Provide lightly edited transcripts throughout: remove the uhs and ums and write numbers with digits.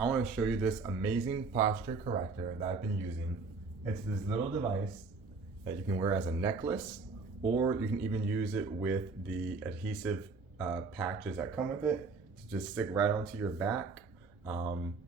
I want to show you this amazing posture corrector that I've been using. It's this little device that you can wear as a necklace, or you can even use it with the adhesive patches that come with it to just stick right onto your back.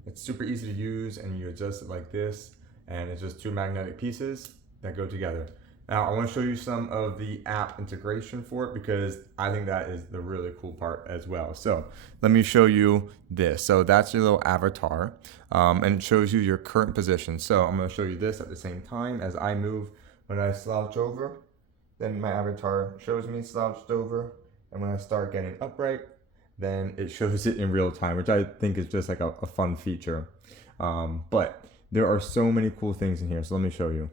It's super easy to use, and you adjust it like this, and it's just two magnetic pieces that go together. Now I want to show you some of the app integration for it because I think that is the really cool part as well. So let me show you this. So that's your little avatar, and it shows you your current position. So I'm going to show you this at the same time as I move. When I slouch over, then my avatar shows me slouched over, and when I start getting upright, then it shows it in real time, which I think is just like a fun feature. But there are so many cool things in here, so let me show you.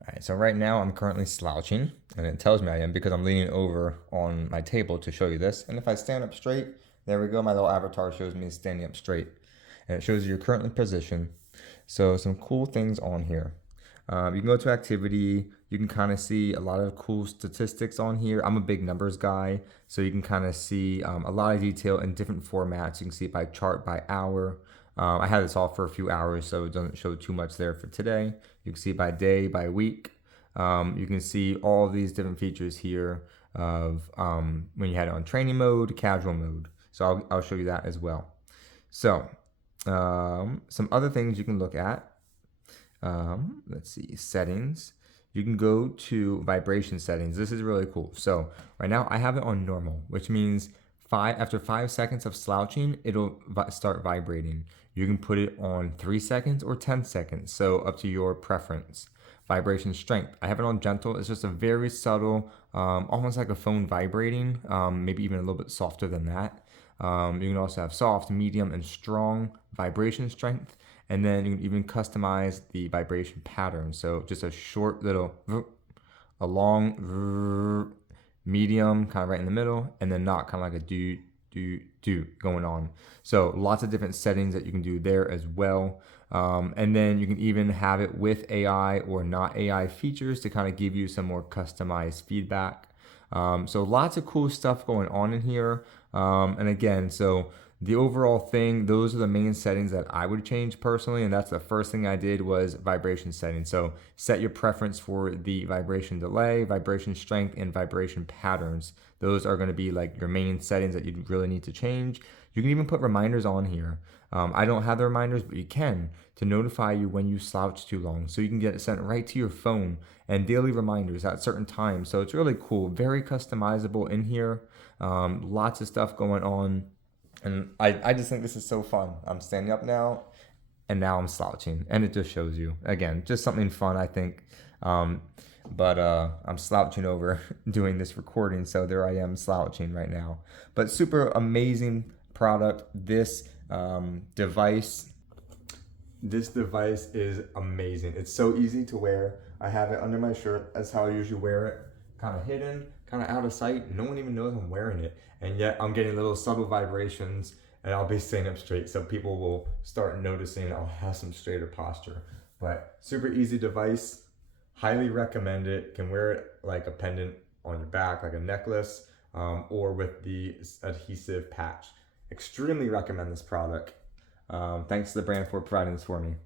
All right, so right now I'm currently slouching, and it tells me I am because I'm leaning over on my table to show you this. And if I stand up straight, there we go, my little avatar shows me standing up straight. And it shows you your current position. So some cool things on here. You can go to activity, you can kind of see a lot of cool statistics on here. I'm a big numbers guy, so you can kind of see a lot of detail in different formats. You can see it by chart, by hour. I had this off for a few hours, so it doesn't show too much there for today. You can see by day, by week. You can see all of these different features here of when you had it on training mode, casual mode. So I'll show you that as well. So some other things you can look at. Let's see, settings. You can go to vibration settings. This is really cool. So right now I have it on normal, which means after 5 seconds of slouching, it'll start vibrating. You can put it on 3 seconds or 10 seconds, so up to your preference. Vibration strength, I have it on gentle. It's just a very subtle, almost like a phone vibrating, maybe even a little bit softer than that. You can also have soft, medium, and strong vibration strength. And then you can even customize the vibration pattern. So just a short little, a long, medium, kind of right in the middle, and then not kind of like a do, do, do going on. So lots of different settings that you can do there as well. And then you can even have it with AI or not AI features to kind of give you some more customized feedback. So lots of cool stuff going on in here. And again, so the overall thing, those are the main settings that I would change personally, and that's the first thing I did was vibration settings. So set your preference for the vibration delay, vibration strength, and vibration patterns. Those are going to be like your main settings that you really need to change. You can even put reminders on here. I don't have the reminders, but you can, to notify you when you slouch too long. So you can get it sent right to your phone, and daily reminders at certain times. So it's really cool, very customizable in here. Lots of stuff going on. And I just think this is so fun. I'm standing up now, and now I'm slouching, and it just shows you. Again, just something fun, I think. But I'm slouching over doing this recording, so there I am slouching right now. But super amazing product. This device is amazing. It's so easy to wear. I have it under my shirt. That's how I usually wear it. Kind of hidden, kind of out of sight. No one even knows I'm wearing it. And yet I'm getting little subtle vibrations, and I'll be standing up straight. So people will start noticing I'll have some straighter posture. But super easy device. Highly recommend it. Can wear it like a pendant on your back, like a necklace, or with the adhesive patch. Extremely recommend this product. Thanks to the brand for providing this for me.